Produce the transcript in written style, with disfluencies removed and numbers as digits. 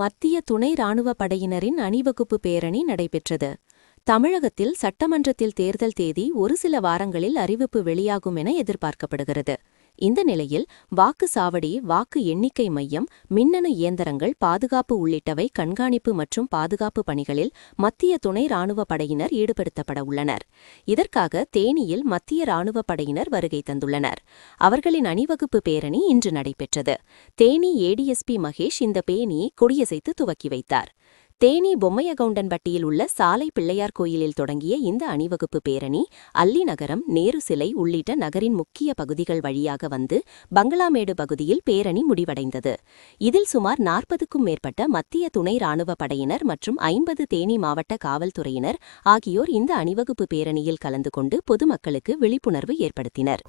மத்திய துணை ராணுவ படையினரின் அணிவகுப்பு பேரணி நடைபெற்றது. தமிழகத்தில் சட்டமன்றத்தில் தேர்தல் தேதி ஒரு சில வாரங்களில் அறிவிப்பு வெளியாகும் என எதிர்பார்க்கப்படுகிறது. இந்த நிலையில் வாக்கு சாவடி, வாக்கு எண்ணிக்கை மையம், மின்னணு இயந்திரங்கள், பாதுகாப்பு உள்ளிட்டவை கண்காணிப்பு மற்றும் பாதுகாப்பு பணிகளில் மத்திய துணை ராணுவ படையினர் ஈடுபடுத்தப்பட உள்ளனர். இதற்காக தேனியில் மத்திய ராணுவ படையினர் வருகை தந்துள்ளனர். அவர்களின் அணிவகுப்பு பேரணி இன்று நடைபெற்றது. தேனி ஏடிஎஸ்பி மகேஷ் இந்த பேரணியை கொடியசைத்து துவக்கி வைத்தார். தேனி பொம்மையகவுண்டன்பட்டியில் உள்ள சாலை பிள்ளையார் கோயிலில் தொடங்கிய இந்த அணிவகுப்பு பேரணி அல்லி நகரம், நேரு சிலை உள்ளிட்ட நகரின் முக்கிய பகுதிகள் வழியாக வந்து பங்களாமேடு பகுதியில் பேரணி முடிவடைந்தது. இதில் சுமார் 40க்கும் மேற்பட்ட மத்திய துணை ராணுவ படையினர் மற்றும் 50 தேனி மாவட்ட காவல்துறையினர் ஆகியோர் இந்த அணிவகுப்பு பேரணியில் கலந்து கொண்டு பொதுமக்களுக்கு விழிப்புணர்வு ஏற்படுத்தினர்.